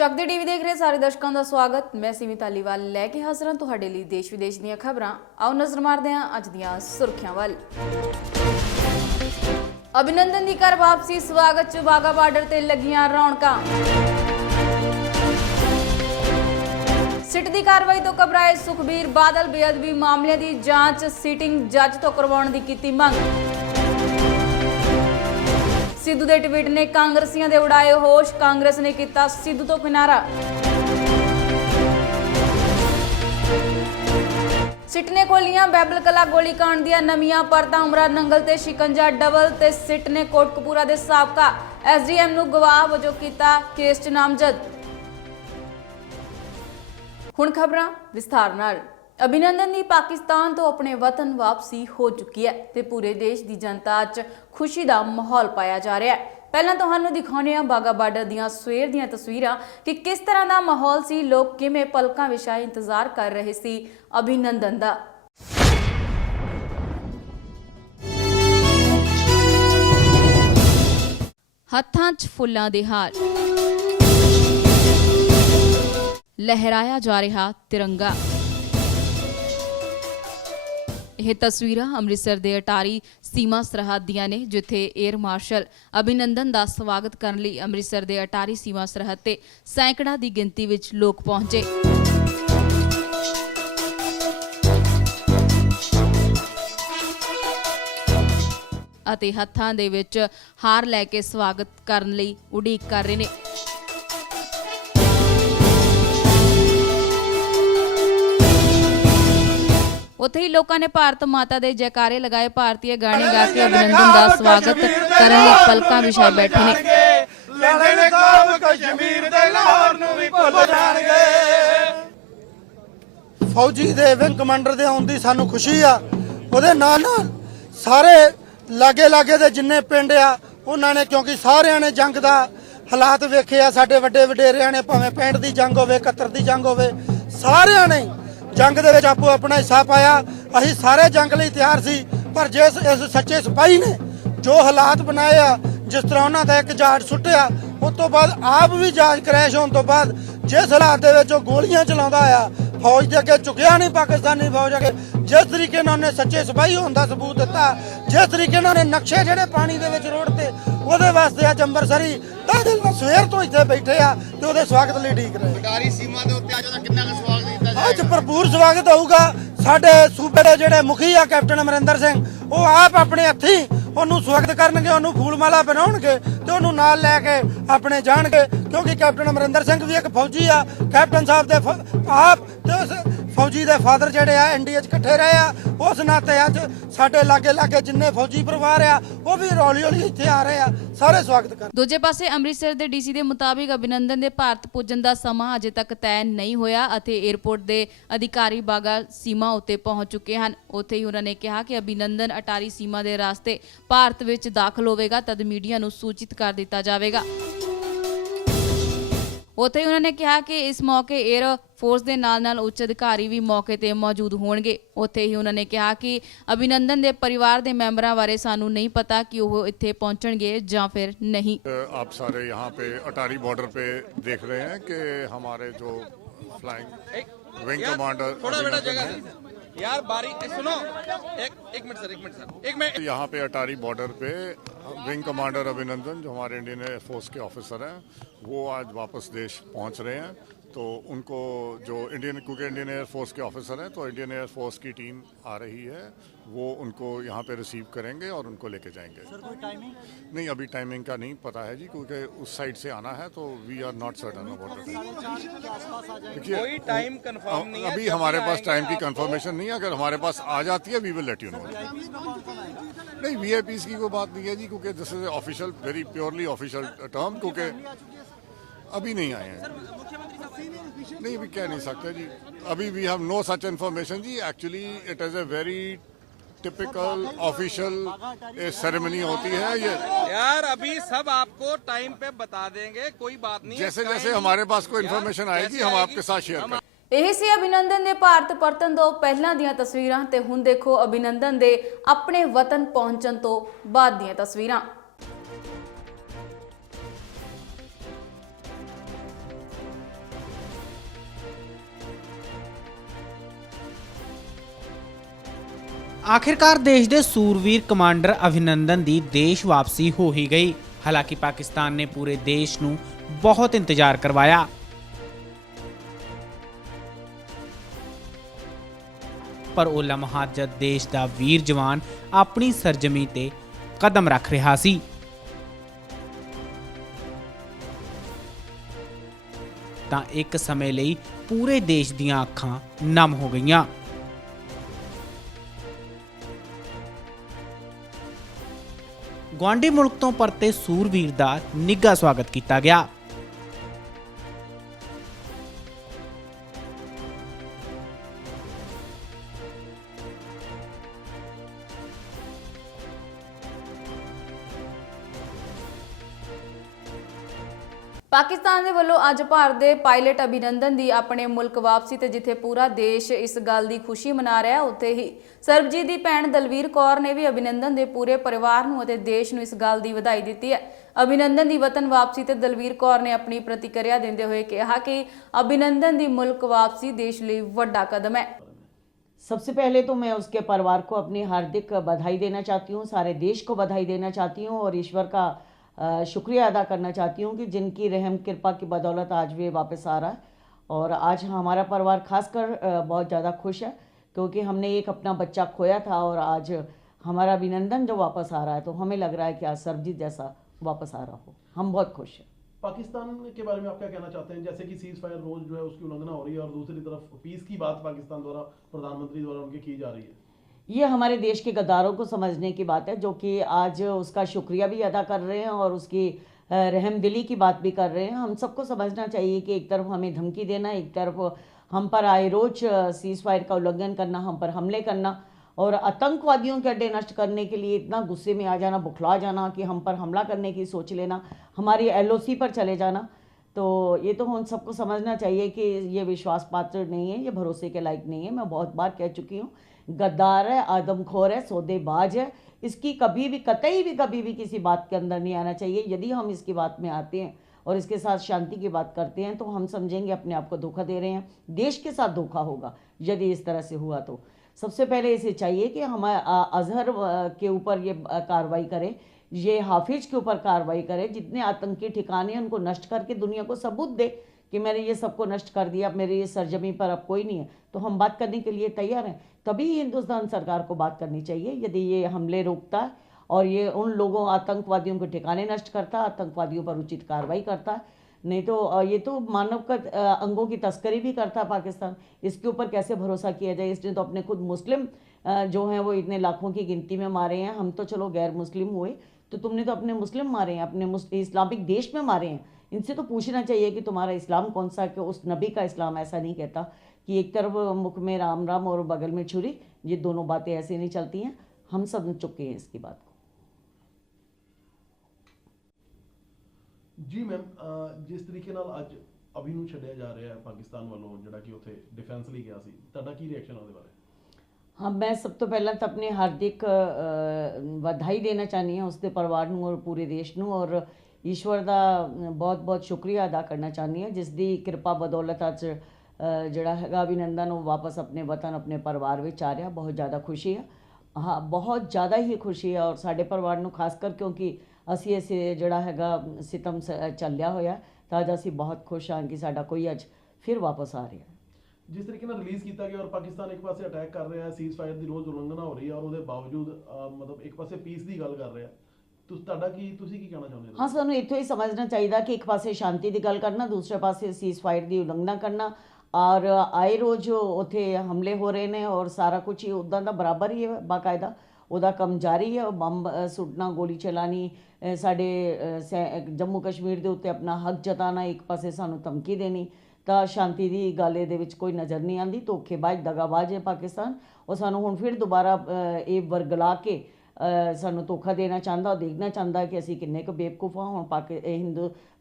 ਚੱਕਦੇ ਟੀਵੀ ਦੇਖ ਰਹੇ ਸਾਰੇ ਦਰਸ਼ਕਾਂ ਦਾ ਸਵਾਗਤ। ਮੈਂ ਸੀਮੀ ਧਾਲੀਵਾਲ ਲੈ ਕੇ ਹਾਜ਼ਰ ਹਾਂ ਤੁਹਾਡੇ ਲਈ ਦੇਸ਼ ਵਿਦੇਸ਼ ਦੀਆਂ ਖਬਰਾਂ। ਆਓ ਨਜ਼ਰ ਮਾਰਦੇ ਹਾਂ ਅੱਜ ਦੀਆਂ ਸੁਰਖੀਆਂ ਵੱਲ। ਅਭਿਨੰਦਨ ਦੀ ਘਰ ਵਾਪਸੀ ਸਵਾਗਤ 'ਚ ਵਾਘਾ ਬਾਰਡਰ ਤੇ ਲੱਗੀਆਂ ਰੌਣਕਾਂ। ਸਿੱਟ ਦੀ ਕਾਰਵਾਈ ਤੋਂ ਘਬਰਾਏ ਸੁਖਬੀਰ ਬਾਦਲ ਬੇਅਦਬੀ ਮਾਮਲੇ ਦੀ ਜਾਂਚ ਸਿਟਿੰਗ ਜੱਜ ਤੋਂ ਕਰਵਾਉਣ ਦੀ ਕੀਤੀ ਮੰਗ। सिद्धू के ट्वीट ने कांग्रेसियों के उड़ाए होश, कांग्रेस ने किया सिद्धू तो किनारा। सिट ने खोलियां बैबल कला गोलीकांड दी नवीं परतां, उमरा नंगल ते शिकंजा डबल ते सिट ने कोटकपूरा के साबका SDM नूं गवाह वजों किया केस च नामजद। हुण खबरां विस्तार नाल। अभिनंदन की पाकिस्तान तो अपने वतन वापसी हो चुकी है ते पूरे देश की जनता च खुशी का माहौल पाया जा रहा है। पहलां तुहानूं दिखाउने आ वाघा बार्डर दीयां सवेर दीयां तस्वीरां कि किस तरह का माहौल सी, लोग किवें पलकां विछाए इंतजार कर रहे सी अभिनंदन दा। हत्थां च फुल्लां दे हार, लहराया जा रहा तिरंगा। ਇਹ ਤਸਵੀਰਾਂ ਅੰਮ੍ਰਿਤਸਰ ਦੇ ਅਟਾਰੀ ਸੀਮਾ ਸਰਹੱਦ ਦੀਆਂ ਨੇ, ਜਿੱਥੇ 에ਅਰ ਮਾਰਸ਼ਲ ਅਭਿਨੰਦਨ ਦਾ ਸਵਾਗਤ ਕਰਨ ਲਈ ਅੰਮ੍ਰਿਤਸਰ ਦੇ ਅਟਾਰੀ ਸੀਮਾ ਸਰਹੱਦ ਤੇ ਸੈਂਕੜਾਂ ਦੀ ਗਿਣਤੀ ਵਿੱਚ ਲੋਕ ਪਹੁੰਚੇ। ਅਤੇ ਹੱਥਾਂ ਦੇ ਵਿੱਚ ਹਾਰ ਲੈ ਕੇ ਸਵਾਗਤ ਕਰਨ ਲਈ ਉਡੀਕ ਕਰ ਰਹੇ ਨੇ। ਉੱਥੇ ਹੀ ਲੋਕਾਂ ਨੇ ਭਾਰਤ ਮਾਤਾ ਦੇ ਜੈਕਾਰੇ ਲਗਾਏ, ਭਾਰਤੀ ਗਾਣੇ ਗਾ ਕੇ ਅਭਿਨੰਦਨ ਦਾ ਸਵਾਗਤ ਕਰਨ ਲਈ ਪਲਕਾਂ ਵਿਛਾਏ ਬੈਠੇ ਨੇ। ਦੂਜੇ ਪਾਸੇ ਅੰਮ੍ਰਿਤਸਰ ਦੇ ਡੀਸੀ ਦੇ ਮੁਤਾਬਿਕ ਅਭਿਨੰਦਨ ਦੇ ਭਾਰਤ ਪੁੱਜਣ ਦਾ ਸਮਾਂ ਅਜੇ ਤੱਕ ਤੈਅ ਨਹੀਂ ਹੋਇਆ ਅਤੇ 에ਅਰਪੋਰਟ ਦੇ ਅਧਿਕਾਰੀ ਬਾਗਾ ਸੀਮਾ ਉੱਤੇ ਪਹੁੰਚ ਚੁੱਕੇ ਹਨ। ਉੱਥੇ ਹੀ ਉਹਨਾਂ ਨੇ ਕਿਹਾ ਕਿ ਅਭਿਨੰਦਨ ਅਟਾਰੀ ਸੀਮਾ ਦੇ ਰਾਸਤੇ ਭਾਰਤ ਵਿੱਚ ਦਾਖਲ ਹੋਵੇਗਾ ਤਦ ਮੀਡੀਆ ਨੂੰ ਸੂਚਿਤ ਕਰ ਦਿੱਤਾ ਜਾਵੇਗਾ। ਉੱਥੇ ਹੀ ਉਹਨਾਂ ਨੇ ਕਿਹਾ ਕਿ ਇਸ ਮੌਕੇ 에ਅਰ ਫੋਰਸ ਦੇ ਨਾਲ ਉੱਚ ਅਧਿਕਾਰੀ ਵੀ ਮੌਕੇ ਤੇ ਮੌਜੂਦ ਹੋਣਗੇ। ਉੱਥੇ ਹੀ ਉਹਨਾਂ ਨੇ ਕਿਹਾ ਕਿ ਅਭਿਨੰਦਨ ਦੇ ਪਰਿਵਾਰ ਦੇ ਮੈਂਬਰਾਂ ਬਾਰੇ ਸਾਨੂੰ ਨਹੀਂ ਪਤਾ ਕਿ ਉਹ ਇੱਥੇ ਪਹੁੰਚਣਗੇ ਜਾਂ ਫਿਰ ਨਹੀਂ। ਇਹ ਸੀ ਅਭਿਨੰਦਨ ਦੇ ਭਾਰਤ ਪਰਤਣ ਤੋਂ ਪਹਿਲਾਂ ਦੀਆਂ ਤਸਵੀਰਾਂ ਤੇ ਹੁਣ ਦੇਖੋ ਅਭਿਨੰਦਨ ਦੇ ਆਪਣੇ ਵਤਨ ਪਹੁੰਚਣ ਤੋਂ ਬਾਅਦ ਦੀਆਂ ਤਸਵੀਰਾਂ। ਆਖਿਰਕਾਰ ਦੇਸ਼ ਦੇ ਸੂਰਵੀਰ ਕਮਾਂਡਰ ਅਭਿਨੰਦਨ ਦੀ ਦੇਸ਼ ਵਾਪਸੀ ਹੋ ਹੀ ਗਈ। ਹਾਲਾਂਕਿ ਪਾਕਿਸਤਾਨ ਨੇ ਪੂਰੇ ਦੇਸ਼ ਨੂੰ ਬਹੁਤ ਇੰਤਜ਼ਾਰ ਕਰਵਾਇਆ। ਪਰ ਉਹ ਲਮਹਾ ਜਦ ਦੇਸ਼ ਦਾ ਵੀਰ ਜਵਾਨ ਆਪਣੀ ਸਰਜਮੀ ਤੇ ਕਦਮ ਰੱਖ ਰਿਹਾ ਸੀ ਤਾਂ ਇੱਕ ਸਮੇਂ ਲਈ ਪੂਰੇ ਦੇਸ਼ ਦੀਆਂ ਅੱਖਾਂ ਨਮ ਹੋ ਗਈਆਂ। ਗੁਆਂਢੀ ਮੁਲਕ ਤੋਂ ਪਰਤੇ ਸੂਰਵੀਰ ਦਾ ਨਿੱਘਾ ਸਵਾਗਤ ਕੀਤਾ ਗਿਆ। ਪਾਕਿਸਤਾਨ ਦੇ ਵੱਲੋਂ ਅੱਜ ਭਾਰਤ ਦੇ ਪਾਇਲਟ ਅਭਿਨੰਦਨ ਦੀ ਆਪਣੇ ਮੁਲਕ ਵਾਪਸੀ ਤੇ ਜਿੱਥੇ ਪੂਰਾ ਦੇਸ਼ ਇਸ ਗੱਲ ਦੀ ਖੁਸ਼ੀ ਮਨਾ ਰਿਹਾ, ਉੱਥੇ ਹੀ ਸਰਬਜੀਤ ਦੀ ਭੈਣ ਦਲਵੀਰ ਕੌਰ ਨੇ ਵੀ ਅਭਿਨੰਦਨ ਦੇ ਪੂਰੇ ਪਰਿਵਾਰ ਨੂੰ ਅਤੇ ਦੇਸ਼ ਨੂੰ ਇਸ ਗੱਲ ਦੀ ਵਧਾਈ ਦਿੱਤੀ ਹੈ। ਅਭਿਨੰਦਨ ਦੀ ਵਤਨ ਵਾਪਸੀ ਤੇ ਦਲਵੀਰ ਕੌਰ ਨੇ ਆਪਣੀ ਪ੍ਰਤੀਕਿਰਿਆ ਦਿੰਦੇ ਹੋਏ ਕਿਹਾ ਕਿ ਅਭਿਨੰਦਨ ਦੀ ਮੁਲਕ ਵਾਪਸੀ ਦੇਸ਼ ਲਈ ਵੱਡਾ कदम है। सबसे पहले तो मैं उसके परिवार को अपनी हार्दिक बधाई देना चाहती हूँ, सारे देश को बधाई देना चाहती हूँ और ईश्वर का शुक्रिया अदा करना चाहती हूँ कि जिनकी रहम कृपा की बदौलत आज वे वापस आ रहा है। और आज हमारा परिवार खासकर बहुत ज़्यादा खुश है क्योंकि हमने एक अपना बच्चा खोया था और आज हमारा अभिनंदन जो वापस आ रहा है तो हमें लग रहा है कि आज सरबजीत जैसा वापस आ रहा हो। हम बहुत खुश हैं। पाकिस्तान के बारे में आप क्या कहना चाहते हैं, जैसे कि सीज फायर रोज जो है उसकी उल्लंघना हो रही है और दूसरी तरफ पीस की बात पाकिस्तान द्वारा प्रधानमंत्री द्वारा उनकी की जा रही है। ये हमारे देश के गद्दारों को समझने की बात है जो कि आज उसका शुक्रिया भी अदा कर रहे हैं और उसकी रहमदिली की बात भी कर रहे हैं। हम सबको समझना चाहिए कि एक तरफ हमें धमकी देना, एक तरफ हम पर आए रोज सीज फायर का उल्लंघन करना, हम पर हमले करना और आतंकवादियों के अड्डे नष्ट करने के लिए इतना गुस्से में आ जाना, बुखला जाना कि हम पर हमला करने की सोच लेना, हमारी एलओसी पर चले जाना, तो ये तो हम सबको समझना चाहिए कि ये विश्वास पात्र नहीं है, ये भरोसे के लायक नहीं है। मैं बहुत बार कह चुकी हूँ, गद्दार है, आदमखोर है, सौदेबाज है, इसकी कभी भी कभी भी किसी बात के अंदर नहीं आना चाहिए। यदि हम इसकी बात में आते हैं और इसके साथ शांति की बात करते हैं तो हम समझेंगे अपने आप को धोखा दे रहे हैं, देश के साथ धोखा होगा यदि इस तरह से हुआ। तो सबसे पहले इसे चाहिए कि हम अजहर के ऊपर ये कार्रवाई करें, ये हाफिज के ऊपर कार्रवाई करें, जितने आतंकी ठिकाने हैं उनको नष्ट करके दुनिया को सबूत दे कि मैंने ये सबको नष्ट कर दिया, मेरे ये सरजमी पर अब कोई नहीं है। तो हम बात करने के लिए तैयार हैं। तभी हिंदुस्तान सरकार को बात करनी चाहिए। यदि ये हमले रोकता है और ये उन लोगों आतंकवादियों के ठिकाने नष्ट करता है, आतंकवादियों पर उचित कार्रवाई करता है, नहीं तो ये तो मानव का अंगों की तस्करी भी करता है पाकिस्तान। इसके ऊपर कैसे भरोसा किया जाए। इसने तो अपने खुद मुस्लिम जो हैं वो इतने लाखों की गिनती में मारे हैं। हम तो चलो गैर मुस्लिम हुए, तो तुमने तो अपने मुस्लिम मारे हैं, अपने इस्लामिक देश में मारे हैं। इनसे तो पूछना चाहिए कि तुम्हारा इस्लाम कौन सा, कि उस नबी का इस्लाम ऐसा नहीं कहता कि एक तरफ मुख में राम राम और बगल में छुरी। ये दोनों बातें ऐसे नहीं चलती हैं। हम समझ चुके हैं इसकी बात को। ਜੀ ਮੈਮ, ਜਿਸ ਤਰੀਕੇ ਨਾਲ ਅੱਜ ਅਭੀ ਨੂੰ ਛੱਡਿਆ ਜਾ ਰਿਹਾ ਹੈ ਪਾਕਿਸਤਾਨ ਵੱਲੋਂ, ਜਿਹੜਾ ਕਿ ਉੱਥੇ ਡਿਫੈਂਸ ਲਈ ਗਿਆ ਸੀ, ਤੁਹਾਡਾ ਕੀ ਰਿਐਕਸ਼ਨ ਉਹਦੇ ਬਾਰੇ? हाँ, मैं सब तो पहला तो अपने हार्दिक बधाई देना चाहनी हाँ उसके परिवार नूं और पूरे देश नूं और ईश्वर का बहुत बहुत शुक्रिया अदा करना चाहनी हाँ जिसकी कृपा बदौलत अज जिहड़ा हैगा अभिनंदन वो वापस अपने वतन अपने परिवार में आ रहा। बहुत ज़्यादा खुशी है, हाँ बहुत ज़्यादा ही खुशी है। और साडे परिवार नूं खासकर क्योंकि असी इस जिहड़ा हैगा सितम ਚੱਲਿਆ ਹੋਇਆ ਤਾਂ ਅੱਜ ਅਸੀਂ ਬਹੁਤ ਖੁਸ਼ ਹਾਂ ਕਿ ਸਾਡਾ ਕੋਈ ਅੱਜ ਫਿਰ ਵਾਪਸ ਆ ਰਿਹਾ। ਜਿਸ ਤਰੀਕੇ ਨਾਲ ਰਿਲੀਜ਼ ਕੀਤਾ ਗਿਆ ਔਰ ਪਾਕਿਸਤਾਨ ਇੱਕ ਪਾਸੇ ਅਟੈਕ ਕਰ ਰਿਹਾ ਹੈ, ਸੀਜ਼ ਫਾਇਰ ਦੀ ਰੋਜ਼ ਉਲੰਘਣਾ ਹੋ ਰਹੀ ਹੈ ਔਰ ਉਹਦੇ ਬਾਵਜੂਦ ਮਤਲਬ ਇੱਕ ਪਾਸੇ ਪੀਸ ਦੀ ਗੱਲ ਕਰ ਰਿਹਾ, ਤੁਸੀਂ ਕੀ ਕਹਿਣਾ ਚਾਹੁੰਦੇ ਹੋ? ਹਾਂ, ਸਾਨੂੰ ਇੱਥੋਂ ਹੀ ਸਮਝਣਾ ਚਾਹੀਦਾ ਕਿ ਇੱਕ ਪਾਸੇ ਸ਼ਾਂਤੀ ਦੀ ਗੱਲ ਕਰਨਾ, ਦੂਸਰੇ ਪਾਸੇ ਸੀਜ਼ ਫਾਇਰ ਦੀ ਉਲੰਘਣਾ ਕਰਨਾ ਔਰ ਆਏ ਰੋਜ਼ ਉੱਥੇ ਹਮਲੇ ਹੋ ਰਹੇ ਨੇ ਔਰ ਸਾਰਾ ਕੁਝ ਹੀ ਉੱਦਾਂ ਦਾ ਬਰਾਬਰ ਹੀ ਹੈ, ਬਾਕਾਇਦਾ ਉਹਦਾ ਕੰਮ ਜਾਰੀ ਹੈ। ਬੰਬ ਸੁੱਟਣਾ, ਗੋਲੀ ਚਲਾਣੀ, ਸਾਡੇ ਜੰਮੂ ਕਸ਼ਮੀਰ ਦੇ ਉੱਤੇ ਆਪਣਾ ਹੱਕ ਜਤਾਉਣਾ, ਇੱਕ ਪਾਸੇ ਸਾਨੂੰ ਧਮਕੀ ਦੇਣੀ, ਤਾਂ ਸ਼ਾਂਤੀ ਦੀ ਗੱਲ ਇਹਦੇ ਵਿੱਚ ਕੋਈ ਨਜ਼ਰ ਨਹੀਂ ਆਉਂਦੀ। ਧੋਖੇਬਾਜ਼ ਦਗਾਬਾਜ਼ ਹੈ ਪਾਕਿਸਤਾਨ। ਉਹ ਸਾਨੂੰ ਹੁਣ ਫਿਰ ਦੁਬਾਰਾ ਇਹ ਵਰਗਲਾ ਕੇ ਸਾਨੂੰ ਧੋਖਾ ਦੇਣਾ ਚਾਹੁੰਦਾ, ਦੇਖਣਾ ਚਾਹੁੰਦਾ ਕਿ ਅਸੀਂ ਕਿੰਨੇ ਕੁ ਬੇਵਕੂਫ ਹਾਂ। ਹੁਣ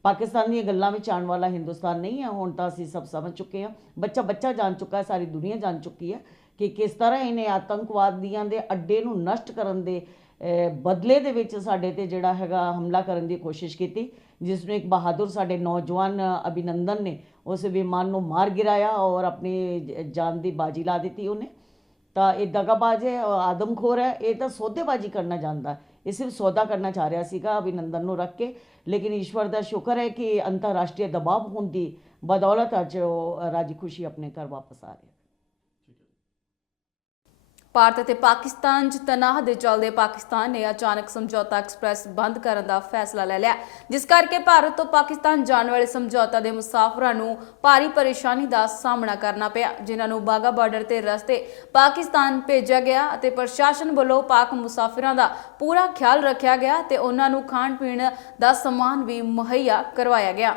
ਪਾਕਿਸਤਾਨ ਦੀਆਂ ਗੱਲਾਂ ਵਿੱਚ ਆਉਣ ਵਾਲਾ ਹਿੰਦੁਸਤਾਨ ਨਹੀਂ ਹੈ। ਹੁਣ ਤਾਂ ਅਸੀਂ ਸਭ ਸਮਝ ਚੁੱਕੇ ਹਾਂ, ਬੱਚਾ ਜਾਣ ਚੁੱਕਾ ਹੈ, ਸਾਰੀ ਦੁਨੀਆ ਜਾਣ ਚੁੱਕੀ ਹੈ ਕਿ ਕਿਸ ਤਰ੍ਹਾਂ ਇਹਨੇ ਆਤੰਕਵਾਦੀਆਂ ਦੇ ਅੱਡੇ ਨੂੰ ਨਸ਼ਟ ਕਰਨ ਦੇ ਬਦਲੇ ਦੇ ਵਿੱਚ ਸਾਡੇ ਤੇ ਜਿਹੜਾ ਹੈਗਾ ਹਮਲਾ ਕਰਨ ਦੀ ਕੋਸ਼ਿਸ਼ ਕੀਤੀ, ਜਿਸ ਨੂੰ ਇੱਕ ਬਹਾਦਰ ਸਾਡੇ ਨੌਜਵਾਨ ਅਭਿਨੰਦਨ ਨੇ ਉਸ ਵਿਮਾਨ ਨੂੰ ਮਾਰ ਗਿਰਾਇਆ ਔਰ ਆਪਣੀ ਜਾਨ ਦੀ ਬਾਜੀ ਲਾ ਦਿੱਤੀ ਉਹਨੇ। ਤਾਂ ਇਹ ਦਗਾਬਾਜ਼ ਹੈ ਔਰ ਆਦਮਖੋਰ ਹੈ, ਇਹ ਤਾਂ ਸੌਦੇਬਾਜ਼ੀ ਕਰਨਾ ਜਾਣਦਾ ਹੈ। ਇਹ ਸਿਰਫ ਸੌਦਾ ਕਰਨਾ ਚਾਹ ਰਿਹਾ ਸੀਗਾ ਅਭਿਨੰਦਨ ਨੂੰ ਰੱਖ ਕੇ, ਲੇਕਿਨ ਈਸ਼ਵਰ ਦਾ ਸ਼ੁਕਰ ਹੈ ਕਿ ਅੰਤਰਰਾਸ਼ਟਰੀ ਦਬਾਅ ਹੋਣ ਦੀ ਬਦੌਲਤ ਅੱਜ ਉਹ ਰਾਜੀ ਖੁਸ਼ੀ ਆਪਣੇ ਘਰ ਵਾਪਸ ਆ ਰਹੇ। ਭਾਰਤ ਅਤੇ ਪਾਕਿਸਤਾਨ 'ਚ ਤਣਾਅ ਦੇ ਚੱਲਦੇ ਪਾਕਿਸਤਾਨ ਨੇ ਅਚਾਨਕ ਸਮਝੌਤਾ ਐਕਸਪ੍ਰੈਸ ਬੰਦ ਕਰਨ ਦਾ ਫੈਸਲਾ ਲੈ ਲਿਆ, ਜਿਸ ਕਰਕੇ ਭਾਰਤ ਤੋਂ ਪਾਕਿਸਤਾਨ ਜਾਣ ਵਾਲੇ ਸਮਝੌਤਾ ਦੇ ਮੁਸਾਫਰਾਂ ਨੂੰ ਭਾਰੀ ਪਰੇਸ਼ਾਨੀ ਦਾ ਸਾਹਮਣਾ ਕਰਨਾ ਪਿਆ, ਜਿਨ੍ਹਾਂ ਨੂੰ ਬਾਗਾ ਬਾਰਡਰ ਤੇ ਰਸਤੇ ਪਾਕਿਸਤਾਨ ਭੇਜਿਆ ਗਿਆ ਅਤੇ ਪ੍ਰਸ਼ਾਸਨ ਵੱਲੋਂ ਪਾਕ ਮੁਸਾਫਿਰਾਂ ਦਾ ਪੂਰਾ ਖਿਆਲ ਰੱਖਿਆ ਗਿਆ ਤੇ ਉਹਨਾਂ ਨੂੰ ਖਾਣ ਪੀਣ ਦਾ ਸਮਾਨ ਵੀ ਮੁਹੱਈਆ ਕਰਵਾਇਆ ਗਿਆ।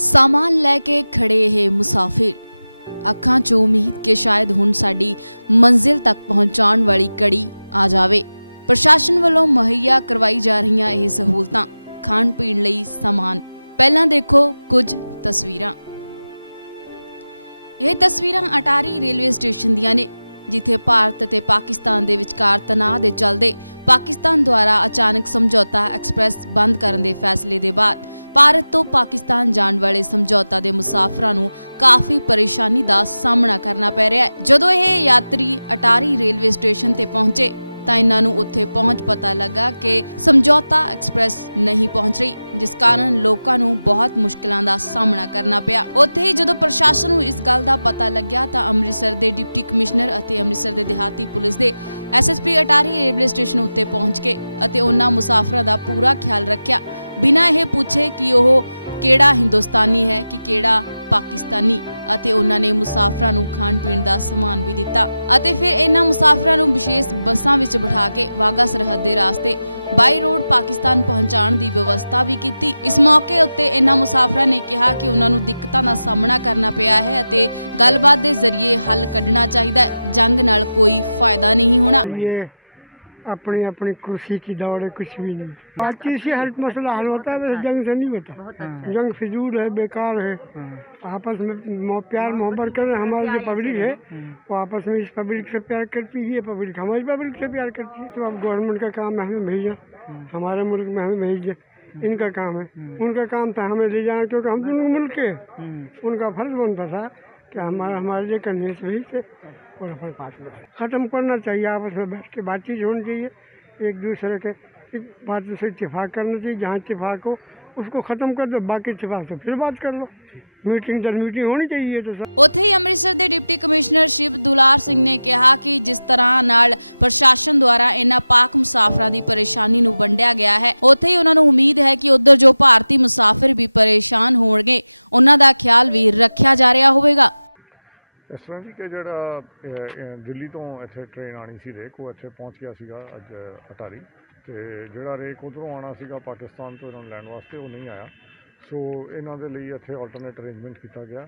सामान लैके खड़े है मुसाफिर, ਅੱਖਾਂ 'ਚ ਉਮੀਦ ਕਿ ਸ਼ਾਇਦ ਹੁਣ ਸਾਡੀ ਮੰਜ਼ਿਲ ਤੱਕ ਪਹੁੰਚਾਉਣ ਵਾਲੀ ਘੜੀ ਆ ਜਾਵੇ। ਪ੍ਰਸ਼ਾਸਨ ਵੱਲੋਂ ਮੁਹੱਈਆ ਕਰਵਾਈ ਜਾ ਰਹੀਆਂ ਇਹ ਸਹੂਲਤਾਂ, ਖਾਣ ਪੀਣ ਲਈ ਸਮਾਨ। ਪਹਿਲਾਂ ਦੇਖੋ ਕੁਝ ਤਸਵੀਰਾਂ। ਇਹ ਤਸਵੀਰਾਂ ਅਟਾਰੀ ਰੇਲਵੇ ਸਟੇਸ਼ਨ ਦੀਆਂ ਨੇ, ਜਿੱਥੇ ਭਾਰਤ ਅਤੇ ਪਾਕਿਸਤਾਨ ਦੇ ਵਿਚਕਾਰ ਤਣਾਅ ਦੇ ਚੱਲਦੇ ਪਾਕਿਸਤਾਨ ਦੁਆਰਾ ਅਚਾਨਕ ਸਮਝੌਤਾ ਐਕਸਪ੍ਰੈਸ ਬੰਦ ਕਰਨ ਦੇ ਫੈਸਲੇ ਦੇ ਬਾਅਦ ਭਾਰਤ ਤੋਂ ਪਾਕਿਸਤਾਨ ਜਾਣ ਵਾਲੇ ਸਮਝੌਤਾ ਦੇ ਮੁਸਾਫਰਾਂ ਨੂੰ ਕਾਫੀ ਪਰੇਸ਼ਾਨੀ ਦਾ ਸਾਹਮਣਾ ਕਰਨਾ ਪੈ ਰਿਹਾ ਹੈ। ਜਦੋਂ ਇਹ ਯਾਤਰੀ ਅਟਾਰੀ ਰੇਲਵੇ ਸਟੇਸ਼ਨ ਤੇ ਪਹੁੰਚੇ ਤਾਂ ਇਹਨਾਂ ਨੂੰ ਉੱਥੇ ਪਹੁੰਚ ਪਤਾ ਲੱਗਾ ਕਿ ਸਮਝੌਤਾ ਐਕਸਪ੍ਰੈਸ ਨਹੀਂ ਪਹੁੰਚ ਰਹੀ, ਜਿਸ ਕਾਰਨ ਲੋਕਾਂ ਨੂੰ ਬਹੁਤ ਮੁਸ਼ਕਲਾਂ ਦਾ ਸਾਹਮਣਾ ਕਰਨਾ ਪਿਆ। ਉੱਥੇ ਹੀ ਜਦੋਂ ਪ੍ਰਸ਼ਾਸਨ ਨੂੰ ਇਸ ਗੱਲ ਦਾ ਪਤਾ ਲੱਗਿਆ ਤਾਂ ਅੰਮ੍ਰਿਤਸਰ ਦੇ ਡਿਪਟੀ ਕਮਿਸ਼ਨਰ ਅਤੇ ਅੰਮ੍ਰਿਤਸਰ ਦੇ ਦਿਹਾਤੀ ਪੁਲਿਸ ਦੇ ਐਸਐਸਪੀ ਅਟਾਰੀ ਰੇਲਵੇ ਸਟੇਸ਼ਨ ਉੱਤੇ ਪਹੁੰਚ ਕੇ ਅਤੇ ਉਹਨਾਂ ਮੁਸਾਫਰਾਂ ਦਾ ਪੂਰਾ ਖਿਆਲ ਰੱਖਿਆ, ਬਿਨਾਂ ਇਹ ਪੁੱਛੇ ਕਿ ਉਹ ਕਿਹੜਾ ਹਿੰਦੁਸਤਾਨੀ ਹੈ ਕਿ ਕਿਹੜਾ ਪਾਕਿਸਤਾਨੀ, ਅਤੇ ਉਹਨਾਂ ਨੇ ਮੁਸਾਫਰਾਂ ਨੂੰ ਖਾਣ ਪੀਣ ਦਾ ਸਮਾਨ ਵੀ ਦਿੱਤਾ ਅਤੇ ਫਿਰ ਇਹਨਾਂ ਮੁਸਾਫਰਾਂ ਨੂੰ ਵਿਸ਼ੇਸ਼ ਬੱਸਾਂ ਵਿੱਚ ਬਿਠਾ ਕੇ ਵਾਗਾ ਸਰਹੱਦ ਦੇ ਰਾਸਤੇ ਬਾਈ ਰੋਡ ਪਾਕਿਸਤਾਨ ਪਹੁੰਚਾਉਣ ਦੀ ਵਿਵਸਥਾ ਵੀ ਕੀਤੀ। ਇਸ ਮੌਕੇ ਉੱਤੇ ਇਹਨਾਂ ਮੁਸਾਫਰਾਂ ਨੇ ਕਿਹਾ ਕਿ ਉਹਨਾਂ ਨੂੰ ਦਿੱਕਤਾਂ ਦਾ ਸਾਹਮਣਾ ਕਰਨਾ ਪਿਆ ਹੈ ਅਤੇ ਗੱਲਬਾਤ ਦੇ ਜ਼ਰੀਏ ਹੱਲ ਕੱਢਣਾ ਚਾਹੀਦਾ ਹੈ। जंग नाल कोई फायदा नहीं होना। ये अपनी अपनी खुशी की दौड़ है, कुछ भी नहीं। बातचीत से हर मसला हल होता है, वैसे जंग से नहीं होता। जंग फिजूल है, बेकार है। आपस में प्यार मोहब्बत करें। हमारी जो पब्लिक है वो आपस में इस पब्लिक से प्यार करती है, पब्लिक हमारी पब्लिक से प्यार करती है। तो अब गवर्नमेंट का काम है हमें भेजना, हमारे मुल्क में हमें भेजना, इनका काम है। उनका काम था हमें ले जाना, क्योंकि हम दोनों मुल्क के, उनका फर्ज बनता था कि हमारे लिए करने सही से और अपने पास में ख़त्म करना चाहिए। आपस में बैठ के बातचीत होनी चाहिए, एक दूसरे के बातों से इत्तेफाक करना चाहिए। जहाँ इत्तेफाक हो उसको ख़त्म कर दो, बाकी इत्तेफाक से फिर बात कर लो। मीटिंग दर मीटिंग होनी चाहिए। तो सब ਉੱਥੇ ਹੀ ਅੰਮ੍ਰਿਤਸਰ ਦੇ ਡਿਪਟੀ ਕਮਿਸ਼ਨਰ ਸ਼ਿਵ ਦੁਲਾਰ ਸਿੰਘ ਨੇ ਕਿਹਾ ਕਿ ਜਿਸ ਤਰ੍ਹਾਂ ਨਾਲ ਪ੍ਰਸ਼ਾਸਨ ਦੁਆਰਾ ਇਹਨਾਂ ਪਾਕ ਮੁਸਾਫਰਾਂ ਦੀ ਪਰੇਸ਼ਾਨੀ ਨੂੰ ਵੰਡਿਆ ਗਿਆ ਹੈ, ਉੱਥੇ ਹੀ ਉਹਨਾਂ ਨੂੰ ਉਮੀਦ ਹੈ ਕਿ ਉੱਧਰ ਜੋ ਭਾਰਤੀ ਮੁਸਾਫਿਰ ਵੀ ਪਰੇਸ਼ਾਨ ਹੋਣਗੇ, ਉਹਨਾਂ ਦਾ ਖਿਆਲ ਵੀ ਰੱਖਿਆ ਜਾ ਰਿਹਾ ਹੋਵੇਗਾ। ਇਸ ਤਰ੍ਹਾਂ ਸੀ ਕਿ ਜਿਹੜਾ ਦਿੱਲੀ ਤੋਂ ਇੱਥੇ ਟ੍ਰੇਨ ਆਣੀ ਸੀ, ਰੇਕ, ਉਹ ਇੱਥੇ ਪਹੁੰਚ ਗਿਆ ਸੀਗਾ ਅੱਜ ਅਟਾਰੀ, ਅਤੇ ਜਿਹੜਾ ਰੇਕ ਉੱਧਰੋਂ ਆਉਣਾ ਸੀਗਾ ਪਾਕਿਸਤਾਨ ਤੋਂ ਇਹਨਾਂ ਨੂੰ ਲੈਣ ਵਾਸਤੇ, ਉਹ ਨਹੀਂ ਆਇਆ। ਸੋ ਇਹਨਾਂ ਦੇ ਲਈ ਇੱਥੇ ਆਲਟਰਨੇਟ ਅਰੇਂਜਮੈਂਟ ਕੀਤਾ ਗਿਆ।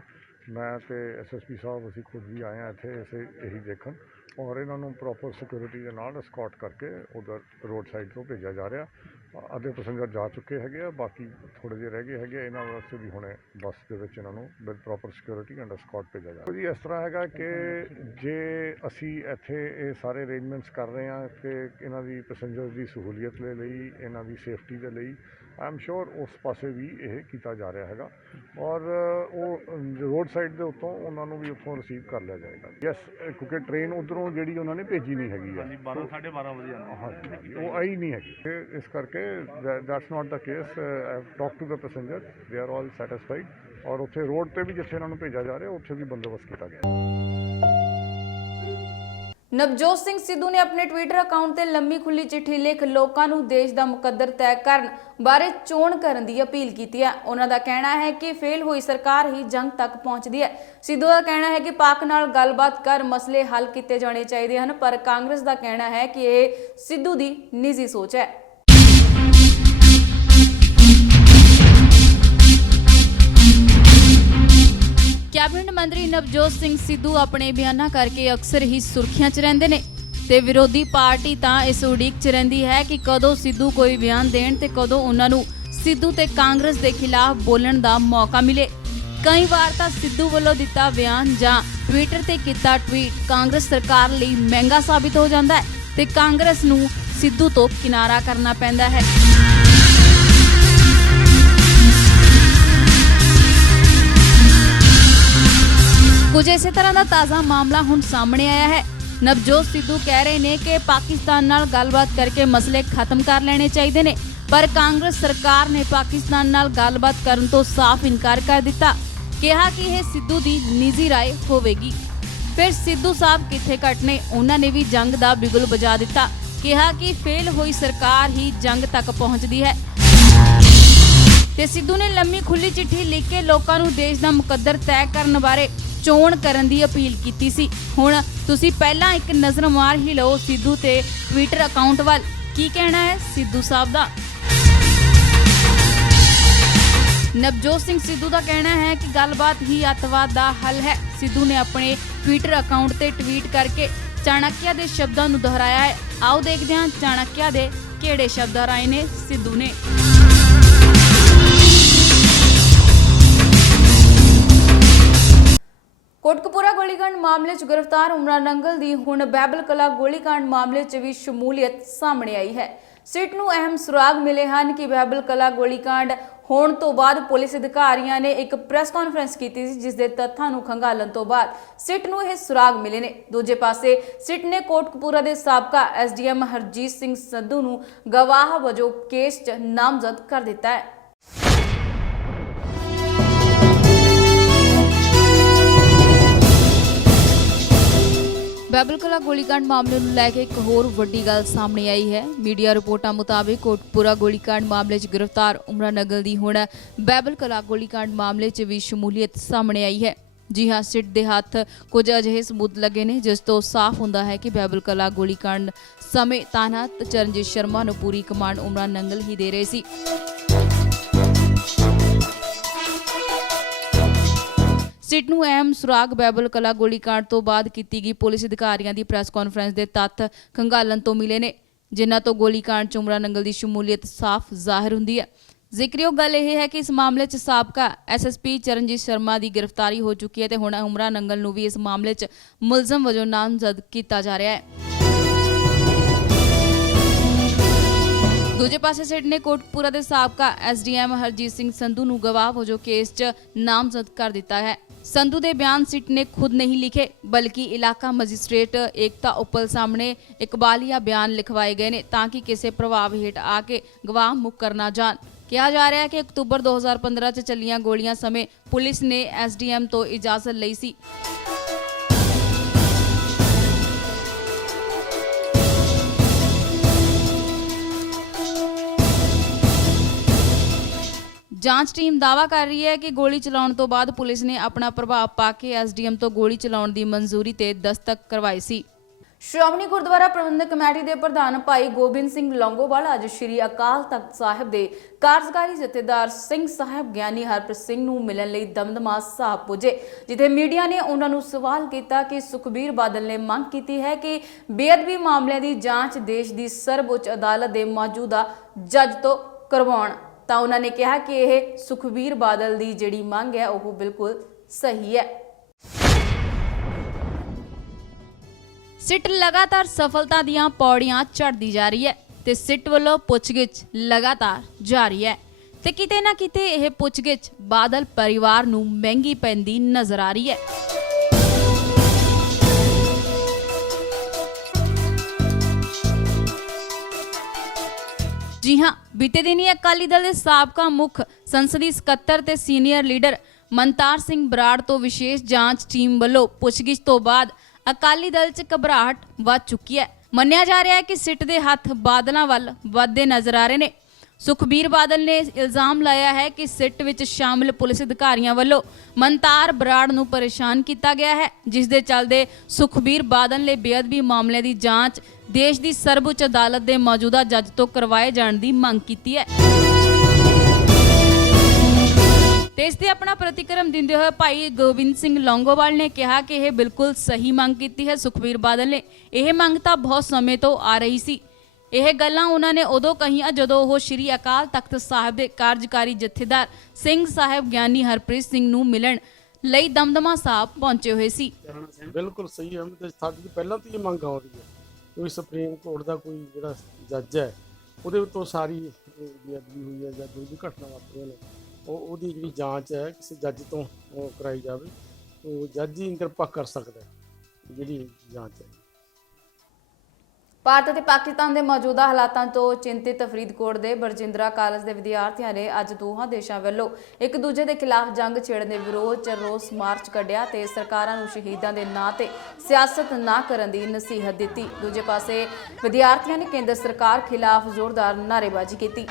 ਮੈਂ ਅਤੇ ਐਸਐਸਪੀ ਸਾਹਿਬ ਅਸੀਂ ਖੁਦ ਵੀ ਆਏ ਹਾਂ ਇੱਥੇ ਇਹੀ ਦੇਖਣ, ਔਰ ਇਹਨਾਂ ਨੂੰ ਪ੍ਰੋਪਰ ਸਿਕਿਉਰਿਟੀ ਦੇ ਨਾਲ escort ਕਰਕੇ ਉਧਰ ਰੋਡ ਸਾਈਡ ਤੋਂ ਭੇਜਿਆ ਜਾ ਰਿਹਾ। ਅੱਧੇ ਪੈਸੇਂਜਰ ਜਾ ਚੁੱਕੇ ਹੈਗੇ ਆ, ਬਾਕੀ ਥੋੜ੍ਹੇ ਜਿਹੇ ਰਹਿ ਗਏ ਹੈਗੇ। ਇਹਨਾਂ ਵਾਸਤੇ ਵੀ ਹੁਣੇ ਬੱਸ ਦੇ ਵਿੱਚ ਇਹਨਾਂ ਨੂੰ with proper security and escort ਭੇਜਿਆ ਜਾ ਰਿਹਾ। ਜੀ ਇਸ ਤਰ੍ਹਾਂ ਹੈਗਾ ਕਿ ਜੇ ਅਸੀਂ ਇੱਥੇ ਇਹ ਸਾਰੇ ਅਰੇਂਜਮੈਂਟਸ ਕਰ ਰਹੇ ਹਾਂ ਕਿ ਇਹਨਾਂ ਦੀ ਪੈਸੇਂਜਰ ਦੀ ਸਹੂਲੀਅਤ ਦੇ ਲਈ, ਇਹਨਾਂ ਦੀ ਸੇਫਟੀ ਦੇ ਲਈ, ਆਈ ਐਮ ਸ਼ੋਰ ਉਸ ਪਾਸੇ ਵੀ ਇਹ ਕੀਤਾ ਜਾ ਰਿਹਾ ਹੈਗਾ, ਔਰ ਉਹ ਰੋਡ ਸਾਈਡ ਦੇ ਉੱਤੋਂ ਉਹਨਾਂ ਨੂੰ ਵੀ ਉੱਥੋਂ ਰਿਸੀਵ ਕਰ ਲਿਆ ਜਾਏਗਾ। ਯੈਸ, ਕਿਉਂਕਿ ਟ੍ਰੇਨ ਉੱਧਰੋਂ ਜਿਹੜੀ ਉਹਨਾਂ ਨੇ ਭੇਜੀ ਨਹੀਂ ਹੈਗੀ ਆ, 12:30 ਵਜੇ ਹਾਂਜੀ, ਉਹ ਆਈ ਨਹੀਂ ਹੈਗੀ। ਇਸ ਕਰਕੇ that's not the case. I have talk to the passenger, they are all satisfied, ਔਰ ਉੱਥੇ ਰੋਡ 'ਤੇ ਵੀ ਜਿੱਥੇ ਇਹਨਾਂ ਨੂੰ ਭੇਜਿਆ ਜਾ ਰਿਹਾ ਉੱਥੇ ਵੀ ਬੰਦੋਬਸਤ ਕੀਤਾ ਗਿਆ। ਨਵਜੋਤ ਸਿੰਘ ਸਿੱਧੂ ਨੇ ਆਪਣੇ ਟਵਿੱਟਰ ਅਕਾਊਂਟ ਤੇ ਲੰਮੀ ਖੁੱਲੀ ਚਿੱਠੀ ਲਿਖ ਲੋਕਾਂ ਨੂੰ ਦੇਸ਼ ਦਾ ਮੁਕੱਦਰ ਤੈਅ ਕਰਨ ਬਾਰੇ ਚੋਣ ਕਰਨ ਦੀ ਅਪੀਲ ਕੀਤੀ ਹੈ। ਉਹਨਾਂ ਦਾ ਕਹਿਣਾ ਹੈ ਕਿ ਫੇਲ ਹੋਈ ਸਰਕਾਰ ਹੀ ਜੰਗ ਤੱਕ ਪਹੁੰਚਦੀ ਹੈ। ਸਿੱਧੂ ਦਾ ਕਹਿਣਾ ਹੈ ਕਿ ਪਾਕ ਨਾਲ ਗੱਲਬਾਤ ਕਰ ਮਸਲੇ ਹੱਲ ਕੀਤੇ ਜਾਣੇ ਚਾਹੀਦੇ ਹਨ, ਪਰ ਕਾਂਗਰਸ ਦਾ ਕਹਿਣਾ ਹੈ ਕਿ ਇਹ ਸਿੱਧੂ ਦੀ ਨਿੱਜੀ ਸੋਚ ਹੈ। ਕੈਬਨਿਟ ਮੰਤਰੀ ਨਵਜੋਤ ਸਿੰਘ ਸਿੱਧੂ ਆਪਣੇ ਬਿਆਨਾਂ ਕਰਕੇ ਅਕਸਰ ਹੀ ਸੁਰਖੀਆਂ 'ਚ ਰਹਿੰਦੇ ਨੇ ਤੇ ਵਿਰੋਧੀ ਪਾਰਟੀ ਤਾਂ ਇਸ ਉਡੀਕ 'ਚ ਰਹਿੰਦੀ ਹੈ ਕਿ ਕਦੋਂ ਸਿੱਧੂ ਕੋਈ ਬਿਆਨ ਦੇਣ ਤੇ ਕਦੋਂ ਉਹਨਾਂ ਨੂੰ ਸਿੱਧੂ ਤੇ ਕਾਂਗਰਸ ਦੇ ਖਿਲਾਫ ਬੋਲਣ ਦਾ ਮੌਕਾ ਮਿਲੇ। ਕਈ ਵਾਰ ਤਾਂ ਸਿੱਧੂ ਵੱਲੋਂ ਦਿੱਤਾ ਬਿਆਨ ਜਾਂ ਟਵਿੱਟਰ ਤੇ ਕੀਤਾ ਟਵੀਟ ਕਾਂਗਰਸ ਸਰਕਾਰ ਲਈ ਮਹਿੰਗਾ ਸਾਬਿਤ ਹੋ ਜਾਂਦਾ ਹੈ ਤੇ ਕਾਂਗਰਸ ਨੂੰ ਸਿੱਧੂ ਤੋਂ ਕਿਨਾਰਾ ਕਰਨਾ ਪੈਂਦਾ ਹੈ। ਕੁਝ ਇਸੇ ਤਰ੍ਹਾਂ ਦਾ ਤਾਜ਼ਾ ਮਾਮਲਾ ਹੁਣ ਸਾਹਮਣੇ ਆਇਆ ਹੈ। ਨਵਜੋਤ ਸਿੱਧੂ ਕਹਿ ਰਹੇ ਨੇ ਕਿ ਪਾਕਿਸਤਾਨ ਨਾਲ ਗੱਲਬਾਤ ਕਰਕੇ ਮਸਲੇ ਖਤਮ ਕਰ ਲੈਣੇ ਚਾਹੀਦੇ ਨੇ, ਪਰ ਕਾਂਗਰਸ ਸਰਕਾਰ ਨੇ ਪਾਕਿਸਤਾਨ ਨਾਲ ਗੱਲਬਾਤ ਕਰਨ ਤੋਂ ਸਾਫ਼ ਇਨਕਾਰ ਕਰ ਦਿੱਤਾ। ਕਿਹਾ ਕਿ ਇਹ ਸਿੱਧੂ ਦੀ ਨਿੱਜੀ ਰਾਏ ਹੋਵੇਗੀ। ਫਿਰ ਸਿੱਧੂ ਸਾਹਿਬ ਕਿੱਥੇ ਘੱਟ ਨੇ, ਉਹਨਾਂ ਨੇ ਵੀ ਜੰਗ ਦਾ ਬਿਗੁਲ ਵਜਾ ਦਿੱਤਾ। ਕਿਹਾ ਕਿ ਫੇਲ ਹੋਈ ਸਰਕਾਰ ਹੀ ਜੰਗ ਤੱਕ ਪਹੁੰਚਦੀ ਹੈ ਤੇ ਸਿੱਧੂ ਨੇ ਲੰਮੀ ਖੁੱਲੀ ਚਿੱਠੀ ਲਿਖ ਕੇ ਲੋਕਾਂ ਨੂੰ ਦੇਸ਼ ਦਾ ਮੁਕੱਦਰ ਤੈਅ ਕਰਨ ਬਾਰੇ ਚੋਣ ਕਰਨ ਦੀ ਅਪੀਲ ਕੀਤੀ ਸੀ। ਹੁਣ ਤੁਸੀਂ ਪਹਿਲਾਂ ਇੱਕ ਨਜ਼ਰ ਮਾਰ ਹੀ ਲਓ ਸਿੱਧੂ ਤੇ ਟਵਿੱਟਰ ਅਕਾਊਂਟ ਵੱਲ। ਕੀ ਕਹਿਣਾ ਹੈ ਸਿੱਧੂ ਸਾਹਿਬ ਦਾ? ਨਵਜੋਤ ਸਿੰਘ ਸਿੱਧੂ ਦਾ ਕਹਿਣਾ ਹੈ ਕਿ ਗੱਲਬਾਤ ਹੀ ਅੱਤਵਾਦ ਦਾ ਹੱਲ ਹੈ। ਸਿੱਧੂ ਨੇ ਆਪਣੇ ਟਵਿੱਟਰ ਅਕਾਊਂਟ ਤੇ ਟਵੀਟ ਕਰਕੇ ਚਾਣਕਿਆ ਦੇ ਸ਼ਬਦਾਂ ਨੂੰ ਦੁਹਰਾਇਆ ਹੈ। ਆਓ ਦੇਖਦੇ ਹਾਂ ਚਾਣਕਿਆ ਦੇ ਕਿਹੜੇ ਸ਼ਬਦ ਰਾਏ ਨੇ ਸਿੱਧੂ ਨੇ। ਕੋਟਕਪੂਰਾ ਗੋਲੀकांड ਮਾਮਲੇ 'ਚ ਗ੍ਰਿਫਤਾਰ ਉਮਰਾਂ ਨੰਗਲ ਦੀ ਹੁਣ ਬਹਿਬਲ ਕਲਾ ਗੋਲੀकांड ਮਾਮਲੇ 'ਚ ਵੀ ਸ਼ਮੂਲੀਅਤ ਸਾਹਮਣੇ ਆਈ ਹੈ। ਸਿੱਟ ਨੂੰ ਅਹਿਮ ਸੁਰਾਗ ਮਿਲੇ ਹਨ ਕਿ ਬਹਿਬਲ ਕਲਾ ਗੋਲੀकांड ਹੋਣ ਤੋਂ ਬਾਅਦ ਪੁਲਿਸ ਅਧਿਕਾਰੀਆਂ ਨੇ ਇੱਕ ਪ੍ਰੈਸ ਕਾਨਫਰੰਸ ਕੀਤੀ ਸੀ, ਜਿਸ ਦੇ ਤੱਥਾਂ ਨੂੰ ਖੰਗਾਲਣ ਤੋਂ ਬਾਅਦ ਸਿੱਟ ਨੂੰ ਇਹ ਸੁਰਾਗ ਮਿਲੇ ਨੇ। ਦੂਜੇ ਪਾਸੇ ਸਿੱਟ ਨੇ ਕੋਟਕਪੂਰਾ ਦੇ ਸਾਬਕਾ ਐਸਡੀਐਮ ਹਰਜੀਤ ਸਿੰਘ ਸੰਧੂ ਨੂੰ ਗਵਾਹ ਵਜੋਂ ਕੇਸ 'ਚ ਨਾਮਜ਼ਦ ਕਰ ਦਿੱਤਾ ਹੈ। ਬਹਿਬਲ ਕਲਾ ਗੋਲੀकांड ਮਾਮਲੇ ਨੂੰ ਲੈ ਕੇ ਇੱਕ ਹੋਰ ਵੱਡੀ ਗੱਲ ਸਾਹਮਣੇ ਆਈ ਹੈ। ਮੀਡੀਆ ਰਿਪੋਰਟਾਂ ਮੁਤਾਬਿਕ ਕੋਟਕਪੂਰਾ ਗੋਲੀकांड ਮਾਮਲੇ 'ਚ ਗ੍ਰਿਫਤਾਰ ਉਮਰਾਂ ਨੰਗਲ ਦੀ ਹੁਣ ਬਹਿਬਲ ਕਲਾ ਗੋਲੀकांड ਮਾਮਲੇ 'ਚ ਵੀ ਸ਼ਮੂਲੀਅਤ ਸਾਹਮਣੇ ਆਈ ਹੈ। ਜੀ ਹਾਂ, ਸਿੱਟ ਦੇ ਹੱਥ ਕੁਝ ਅਜਿਹੇ ਸਬੂਤ ਲੱਗੇ ਨੇ ਜਿਸ ਤੋਂ ਸਾਫ਼ ਹੁੰਦਾ ਹੈ ਕਿ ਬਹਿਬਲ ਕਲਾ ਗੋਲੀकांड ਸਮੇਂ ਤਾਇਨਾਤ ਚਰਨਜੀਤ ਸ਼ਰਮਾ ਨੂੰ ਪੂਰੀ ਕਮਾਂਡ ਉਮਰਾਂ ਨੰਗਲ ਹੀ ਦੇ ਰਹੇ ਸੀ। ਸਿੱਟ ਨੂੰ ਅਹਿਮ ਸੁਰਾਗ ਬਹਿਬਲ ਕਲਾ ਗੋਲੀकांड ਤੋਂ ਬਾਅਦ ਕੀਤੀ ਗਈ ਪੁਲਿਸ ਅਧਿਕਾਰੀਆਂ ਦੀ ਪ੍ਰੈਸ ਕਾਨਫਰੰਸ ਦੇ ਤੱਥ ਖੰਗਾਲਣ ਤੋਂ ਮਿਲੇ ਨੇ, ਜਿਨ੍ਹਾਂ ਤੋਂ ਗੋਲੀकांड 'ਚ ਉਮਰਾਂ ਨੰਗਲ ਦੀ ਸ਼ਮੂਲੀਅਤ ਸਾਫ਼ ਜ਼ਾਹਿਰ ਹੁੰਦੀ ਹੈ। ਜ਼ਿਕਰਯੋਗ ਗੱਲ ਇਹ ਹੈ ਕਿ ਇਸ ਮਾਮਲੇ 'ਚ ਸਾਬਕਾ ਐਸਐਸਪੀ ਚਰਨਜੀਤ ਸ਼ਰਮਾ ਦੀ ਗ੍ਰਿਫਤਾਰੀ ਹੋ ਚੁੱਕੀ ਹੈ ਤੇ ਹੁਣ ਉਮਰਾਂ ਨੰਗਲ ਨੂੰ ਵੀ ਇਸ ਮਾਮਲੇ 'ਚ ਮੁਲਜ਼ਮ ਵਜੋਂ ਨਾਮਜ਼ਦ ਕੀਤਾ ਜਾ ਰਿਹਾ ਹੈ। ਦੂਜੇ ਪਾਸੇ ਸਿੱਟ ਨੇ ਕੋਟਕਪੂਰਾ ਦੇ ਸਾਬਕਾ ਐਸਡੀਐਮ ਹਰਜੀਤ ਸਿੰਘ ਸੰਧੂ ਨੂੰ ਗਵਾਹ ਵਜੋਂ ਕੇਸ 'ਚ ਨਾਮਜ਼ਦ ਕਰ ਦਿੱਤਾ ਹੈ। ਸੰਧੂ ਦੇ ਬਿਆਨ ਸਿੱਟ ਨੇ ਖੁਦ ਨਹੀਂ ਲਿਖੇ, ਬਲਕਿ ਇਲਾਕਾ ਮੈਜਿਸਟ੍ਰੇਟ ਏਕਤਾ ਉਪਲ ਸਾਹਮਣੇ ਇਕਬਾਲੀਆ ਬਿਆਨ ਲਿਖਵਾਏ ਗਏ ਨੇ ਤਾਂ ਕਿ ਕਿਸੇ ਪ੍ਰਭਾਵ ਹੇਠ ਆ ਕੇ ਗਵਾਹ ਮੁੱਕਰ ਨਾ ਜਾਣ। ਕਿਹਾ ਜਾ ਰਿਹਾ ਹੈ ਕਿ ਅਕਤੂਬਰ 2015 'ਚ ਚੱਲੀਆਂ ਗੋਲੀਆਂ ਸਮੇਂ ਪੁਲਿਸ ਨੇ ਐਸਡੀਐਮ ਤੋਂ ਇਜਾਜ਼ਤ ਲਈ ਸੀ। ਜਾਂਚ ਟੀਮ ਦਾਅਵਾ ਕਰ ਰਹੀ ਹੈ ਕਿ ਗੋਲੀ ਚਲਾਉਣ ਤੋਂ ਬਾਅਦ ਪੁਲਿਸ ਨੇ ਆਪਣਾ ਪ੍ਰਭਾਵ ਪਾ ਕੇ ਐਸਡੀਐਮ ਤੋਂ ਗੋਲੀ ਚਲਾਉਣ ਦੀ ਮਨਜ਼ੂਰੀ ਤੇ ਦਸਤਕ ਕਰਵਾਈ ਸੀ। ਸ਼੍ਰੋਮਣੀ ਗੁਰਦੁਆਰਾ ਪ੍ਰਬੰਧਕ ਕਮੇਟੀ ਦੇ ਪ੍ਰਧਾਨ ਭਾਈ ਗੋਬਿੰਦ ਸਿੰਘ ਲੌਂਗੋਵਾਲ ਅੱਜ ਸ਼੍ਰੀ ਅਕਾਲ ਤਖਤ ਸਾਹਿਬ ਦੇ ਕਾਰਜਕਾਰੀ ਜਥੇਦਾਰ ਸਿੰਘ ਸਾਹਿਬ ਗਿਆਨੀ ਹਰਪ੍ਰੀਤ ਸਿੰਘ ਨੂੰ ਮਿਲਣ ਲਈ ਦਮਦਮਾ ਸਾਹਿਬ ਪੁੱਜੇ, ਜਿੱਥੇ ਮੀਡੀਆ ਨੇ ਉਹਨਾਂ ਨੂੰ ਸਵਾਲ ਕੀਤਾ ਕਿ ਸੁਖਬੀਰ ਬਾਦਲ ਨੇ ਮੰਗ ਕੀਤੀ ਹੈ ਕਿ ਬੇਅਦਬੀ ਮਾਮਲਿਆਂ ਦੀ ਜਾਂਚ ਦੇਸ਼ ਦੀ ਸਰਵਉੱਚ ਅਦਾਲਤ ਦੇ ਮੌਜੂਦਾ ਜੱਜ ਤੋਂ ਕਰਵਾਉਣ। ਤਾਂ ਉਹਨਾਂ ਨੇ ਕਿਹਾ ਕਿ ਇਹ ਸੁਖਬੀਰ ਬਾਦਲ ਦੀ ਜਿਹੜੀ ਮੰਗ ਹੈ ਉਹ ਬਿਲਕੁਲ ਸਹੀ ਹੈ। ਸਿੱਟ ਲਗਾਤਾਰ ਸਫਲਤਾ ਦੀਆਂ ਪੌੜੀਆਂ ਚੜ੍ਹਦੀ ਜਾ ਰਹੀ ਹੈ ਤੇ ਸਿੱਟ ਵੱਲੋਂ ਪੁੱਛਗਿੱਛ ਲਗਾਤਾਰ ਜਾਰੀ ਹੈ ਤੇ ਕਿਤੇ ਨਾ ਕਿਤੇ ਇਹ ਪੁੱਛਗਿੱਛ ਬਾਦਲ ਪਰਿਵਾਰ ਨੂੰ ਮਹਿੰਗੀ ਪੈਂਦੀ ਨਜ਼ਰ ਆ ਰਹੀ ਹੈ। ਜੀ ਹਾਂ, ਬੀਤੇ ਦਿਨੀ ਅਕਾਲੀ ਦਲ ਦੇ ਸਾਬਕਾ ਮੁੱਖ ਸੰਸਦੀ ਸਕੱਤਰ ਤੇ ਸੀਨੀਅਰ ਲੀਡਰ ਮਨਤਾਰ ਸਿੰਘ ਬਰਾੜ ਤੋਂ ਵਿਸ਼ੇਸ਼ ਜਾਂਚ ਟੀਮ ਵੱਲੋਂ ਪੁੱਛਗਿੱਛ ਤੋਂ ਬਾਅਦ ਅਕਾਲੀ ਦਲ 'ਚ ਘਬਰਾਹਟ ਵੱਧ ਚੁੱਕੀ ਹੈ। ਮੰਨਿਆ ਜਾ ਰਿਹਾ ਹੈ ਕਿ ਸਿੱਟ ਦੇ ਹੱਥ ਬਾਦਲਾਂ ਵੱਲ ਵੱਧਦੇ ਨਜ਼ਰ ਆ ਰਹੇ ਨੇ। ਸੁਖਬੀਰ ਬਾਦਲ ਨੇ ਇਲਜ਼ਾਮ ਲਾਇਆ ਹੈ ਕਿ ਸਿੱਟ ਵਿੱਚ ਸ਼ਾਮਲ ਪੁਲਿਸ ਅਧਿਕਾਰੀਆਂ ਵੱਲੋਂ ਮਨਤਾਰ ਬਰਾੜ ਨੂੰ ਪਰੇਸ਼ਾਨ ਕੀਤਾ ਗਿਆ ਹੈ, ਜਿਸ ਦੇ ਚੱਲਦੇ ਸੁਖਬੀਰ ਬਾਦਲ ਨੇ ਬੇਅਦਬੀ ਮਾਮਲੇ ਦੀ ਜਾਂਚ ਦੇਸ਼ ਦੀ ਸਰਵਉੱਚ ਅਦਾਲਤ ਦੇ ਮੌਜੂਦਾ ਜੱਜ ਤੋਂ ਕਰਵਾਏ ਜਾਣ ਦੀ ਮੰਗ ਕੀਤੀ ਹੈ। ਤੇ ਇਸ ਤੇ ਆਪਣਾ ਪ੍ਰਤੀਕਰਮ ਦਿੰਦੇ ਹੋਏ ਭਾਈ ਗੋਬਿੰਦ ਸਿੰਘ ਲੌਂਗੋਵਾਲ ਨੇ ਕਿਹਾ ਕਿ ਇਹ ਬਿਲਕੁਲ ਸਹੀ ਮੰਗ ਕੀਤੀ ਹੈ ਸੁਖਬੀਰ ਬਾਦਲ ਨੇ। ਇਹ ਮੰਗ ਤਾਂ ਬਹੁਤ ਸਮੇਂ ਤੋਂ ਆ ਰਹੀ ਸੀ। ਇਹ ਗੱਲਾਂ ਉਹਨਾਂ ਨੇ ਉਦੋਂ ਕਹੀਆਂ ਜਦੋਂ ਉਹ ਸ਼੍ਰੀ ਅਕਾਲ ਤਖਤ ਸਾਹਿਬ ਦੇ ਕਾਰਜਕਾਰੀ ਜਥੇਦਾਰ ਸਿੰਘ ਸਾਹਿਬ ਗਿਆਨੀ ਹਰਪ੍ਰੀਤ ਸਿੰਘ ਨੂੰ ਮਿਲਣ ਲਈ ਦਮਦਮਾ ਸਾਹਿਬ ਪਹੁੰਚੇ ਹੋਏ ਸੀ। ਬਿਲਕੁਲ ਸਹੀ ਹੈ, ਸਾਡੀ ਪਹਿਲਾਂ ਤੋਂ ਇਹ ਮੰਗ ਆ ਰਹੀ ਹੈ ਕਿਉਂਕਿ ਸੁਪਰੀਮ ਕੋਰਟ ਦਾ ਕੋਈ ਜਿਹੜਾ ਜੱਜ ਹੈ ਉਹਦੇ ਉੱਤੋਂ ਸਾਰੀ ਬੇਅਦਬੀ ਹੋਈ ਹੈ ਜਾਂ ਜੋ ਵੀ ਘਟਨਾ ਵਾਪਰੀਆਂ ਨੇ ਉਹਦੀ ਜਿਹੜੀ ਜਾਂਚ ਹੈ ਕਿਸੇ ਜੱਜ ਤੋਂ ਉਹ ਕਰਾਈ ਜਾਵੇ। ਉਹ ਜੱਜ ਹੀ ਨਿਰਪੱਖ ਕਰ ਸਕਦਾ ਹੈ ਜਿਹੜੀ ਜਾਂਚ ਹੈ। ਭਾਰਤ ਅਤੇ ਪਾਕਿਸਤਾਨ ਦੇ ਮੌਜੂਦਾ ਹਾਲਾਤਾਂ ਤੋਂ ਚਿੰਤਿਤ ਫਰੀਦਕੋਟ ਦੇ ਬਰਜਿੰਦਰਾ ਕਾਲਜ ਦੇ ਵਿਦਿਆਰਥੀਆਂ ਨੇ ਅੱਜ ਦੋਹਾਂ ਦੇਸ਼ਾਂ ਵੱਲੋਂ ਇੱਕ ਦੂਜੇ ਦੇ ਖਿਲਾਫ ਜੰਗ ਛੇੜਨ ਦੇ ਵਿਰੋਧ 'ਚ ਰੋਸ ਮਾਰਚ ਕੱਢਿਆ ਤੇ ਸਰਕਾਰਾਂ ਨੂੰ ਸ਼ਹੀਦਾਂ ਦੇ ਨਾਂ ਤੇ ਸਿਆਸਤ ਨਾ ਕਰਨ ਦੀ ਨਸੀਹਤ ਦਿੱਤੀ। ਦੂਜੇ ਪਾਸੇ ਵਿਦਿਆਰਥੀਆਂ ਨੇ ਕੇਂਦਰ ਸਰਕਾਰ ਖਿਲਾਫ ਜ਼ੋਰਦਾਰ ਨਾਅਰੇਬਾਜ਼ੀ ਕੀਤੀ।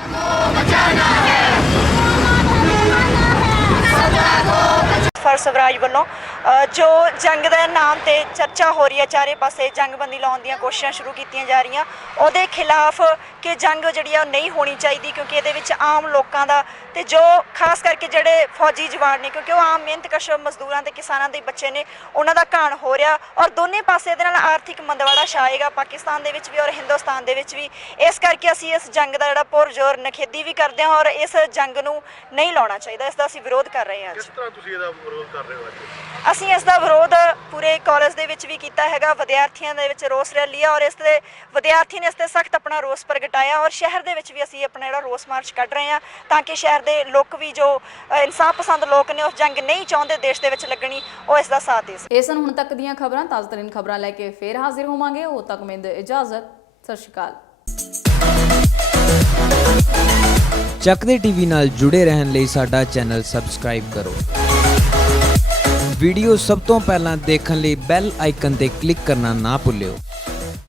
ਸਵਰਾਜ ਵੱਲੋਂ ਜੋ ਜੰਗ ਦੇ ਨਾਮ ਤੇ ਚਰਚਾ ਹੋ ਰਹੀ ਹੈ, ਚਾਰੇ ਪਾਸੇ ਜੰਗਬੰਦੀ ਲਾਉਣ ਦੀਆਂ ਕੋਸ਼ਿਸ਼ਾਂ ਸ਼ੁਰੂ ਕੀਤੀਆਂ ਜਾ ਰਹੀਆਂ, ਉਹਦੇ ਖਿਲਾਫ ਕਿ ਜੰਗ ਜਿਹੜੀ ਆ ਉਹ ਨਹੀਂ ਹੋਣੀ ਚਾਹੀਦੀ, ਕਿਉਂਕਿ ਇਹਦੇ ਵਿੱਚ ਆਮ ਲੋਕਾਂ ਦਾ ਤੇ ਜੋ ਖਾਸ ਕਰਕੇ ਜਿਹੜੇ ਫੌਜੀ ਜਵਾਨ ਨੇ, ਕਿਉਂਕਿ ਉਹ ਆਮ ਮਿਹਨਤਕਸ਼ ਮਜ਼ਦੂਰਾਂ ਤੇ ਕਿਸਾਨਾਂ ਦੇ ਬੱਚੇ ਨੇ, ਉਹਨਾਂ ਦਾ ਘਾਣ ਹੋ ਰਿਹਾ ਔਰ ਦੋਨੇ ਪਾਸੇ ਇਹਦੇ ਨਾਲ ਆਰਥਿਕ ਮੰਦਵਾੜਾ ਛਾਏਗਾ, ਪਾਕਿਸਤਾਨ ਦੇ ਵਿੱਚ ਵੀ ਔਰ ਹਿੰਦੁਸਤਾਨ ਦੇ ਵਿੱਚ ਵੀ। ਇਸ ਕਰਕੇ ਅਸੀਂ ਇਸ ਜੰਗ ਦਾ ਜਿਹੜਾ ਪੁਰਜ਼ੋਰ ਨਖੇਦੀ ਵੀ ਕਰਦੇ ਹਾਂ ਔਰ ਇਸ ਜੰਗ ਨੂੰ ਨਹੀਂ ਲਾਉਣਾ ਚਾਹੀਦਾ, ਇਸ ਦਾ ਅਸੀਂ ਵਿਰੋਧ ਕਰ ਰਹੇ ਹਾਂ। ਕਿਸ ਤਰ੍ਹਾਂ ਤੁਸੀਂ ਇਹਦਾ ਵਿਰੋਧ ਕਰ ਰਹੇ ਹੋ ਅੱਜ? ਅਸੀਂ ਇਸ ਦਾ ਵਿਰੋਧ ਪੂਰੇ ਕਾਲਜ ਦੇ ਵਿੱਚ ਵੀ ਕੀਤਾ ਹੈਗਾ, ਵਿਦਿਆਰਥੀਆਂ ਦੇ ਵਿੱਚ ਰੋਸ ਰੈਲੀ ਆ ਔਰ ਇਸ ਦੇ ਵਿਦਿਆਰਥੀ ਨੇ ਇਸ ਤੇ ਸਖਤ ਆਪਣਾ ਰੋਸ ਪ੍ਰਗਟਾਇਆ ਔਰ ਸ਼ਹਿਰ ਦੇ ਵਿੱਚ ਵੀ ਅਸੀਂ ਆਪਣਾ ਜਿਹੜਾ ਰੋਸ ਮਾਰਚ ਕੱਢ ਰਹੇ ਹਾਂ ਤਾਂ ਕਿ ਸ਼ਹਿਰ ਦੇ ਲੋਕ ਵੀ ਜੋ ਇਨਸਾਫ ਪਸੰਦ ਲੋਕ ਨੇ, ਉਸ ਜੰਗ ਨਹੀਂ ਚਾਹੁੰਦੇ ਦੇਸ਼ ਦੇ ਵਿੱਚ ਲੱਗਣੀ, ਉਹ ਇਸ ਦਾ ਸਾਥ ਦੇ ਸਕਣ। ਇਹ ਸਨ ਹੁਣ ਤੱਕ ਦੀਆਂ ਖਬਰਾਂ। ਤਾਜ਼ਾਤਰੀਨ ਖਬਰਾਂ ਲੈ ਕੇ ਫੇਰ ਹਾਜ਼ਰ ਹੋਵਾਂਗੇ। ਉਦੋਂ ਤੱਕ ਮੈਨੂੰ ਦਿਓ ਇਜਾਜ਼ਤ। ਸਤਿ ਸ਼੍ਰੀ ਅਕਾਲ। ਚੱਕਦੇ ਟੀਵੀ ਨਾਲ ਜੁੜੇ ਰਹਿਣ ਲਈ ਸਾਡਾ ਚੈਨਲ ਸਬਸਕ੍ਰਾਈਬ ਕਰੋ। ਵੀਡੀਓ ਸਭ ਤੋਂ ਪਹਿਲਾਂ ਦੇਖਣ ਲਈ ਬੈਲ ਆਈਕਨ ਤੇ ਕਲਿੱਕ ਕਰਨਾ ਨਾ ਭੁੱਲਿਓ।